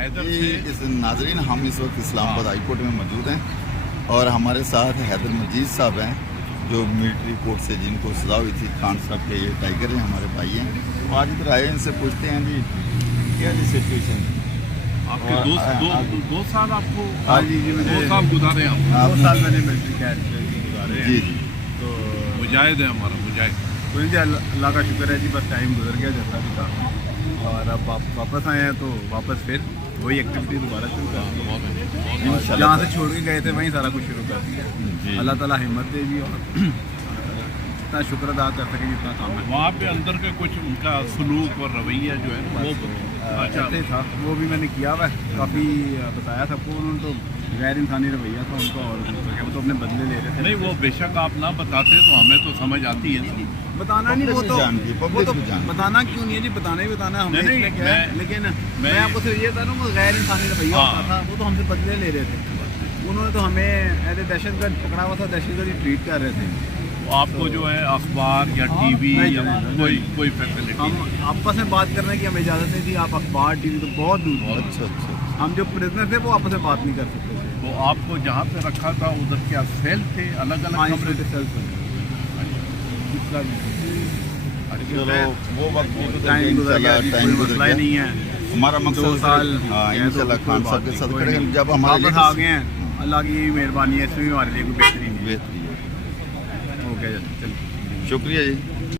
حیدر جی سے ناظرین، ہم اس وقت اسلام آباد ہائی کورٹ میں موجود ہیں اور ہمارے ساتھ حیدر مجید صاحب ہیں جو ملٹری کورٹ سے جن کو سزا ہوئی تھی، خان صاحب کے یہ ٹائیگر ہیں، ہمارے بھائی ہیں. تو آج ادھر آئے، ان سے پوچھتے ہیں جی کیا جی سچویشن. آپ کے دو سال آپ کو ہاں جی 2 سال گزارے ہیں آپ 2 سال میں نے ملٹری قید گزارے ہیں. جی جی تو مجاہد ہے ہمارا مجاہد. کوئی جی اللہ کا شکر ہے جی، بس ٹائم گزر گیا جیسا بھی تھا، اور اب آپ واپس آئے ہیں تو واپس پھر وہی ایکٹیویٹی دوبارہ شروع کر دی ہے. جہاں سے چھوڑ کے گئے تھے وہیں سارا کچھ شروع کر دیا. اللہ تعالیٰ ہمت دے جی، اور اتنا شکر ادا کر سکے جتنا کام ہے. وہاں پہ اندر کے کچھ ان کا سلوک اور رویہ جو ہے وہ اچھا تھا، وہ بھی میں نے کیا ہوا ہے، کافی بتایا سب کو. انہوں نے تو غیر انسانی رویہ تھا ان کا، اور وہ تو اپنے بدلے لے رہے تھے. نہیں، وہ بے شک آپ نہ بتاتے تو ہمیں تو سمجھ آتی ہے. بتانا نہیں، وہ تو پبلک بھی جانتی. بتانا کیوں نہیں ہے جی، بتانا ہی بتانا ہم نے نہیں، اس میں کیا ہے. لیکن میں آپ کو صرف یہ بتا رہا ہوں، وہ غیر انسانی رویہ ہوتا تھا، وہ تو ہم سے بدلے لے رہے تھے. انہوں نے تو ہمیں ایز اے دہشت گرد پکڑا ہوا تھا، دہشت گردی ٹریٹ کر رہے تھے. آپ کو جو ہے اخبار یا ٹی وی یا کوئی فیسلٹی ہم آپس میں بات کرنے کی ہمیں اجازت نہیں تھی. آپ اخبار ٹی وی تو بہت دور تھے. اچھا اچھا. ہم جو پرزنر تھے وہ آپس میں بات نہیں کر سکتے تھے. تو آپ کو جہاں پہ رکھا تھا ادھر کیا سیل تھے، الگ الگ کمرے تھے؟ چلو وہ وقت ٹائم گزر گیا جی، کوئی مسئلہ ہی نہیں ہے. ہمارا 2 مقصد سال انشاءاللہ خان صاحب کے ساتھ کھڑے ہیں. جب ہمارے واپس آ گئے ہیں، اللہ کی یہی مہربانی ہے، اس میں بھی ہمارے لیے کوئی بہتری نہیں ہے. بہتری ہے. ہو گیا جی، چلیے. شکریہ جی.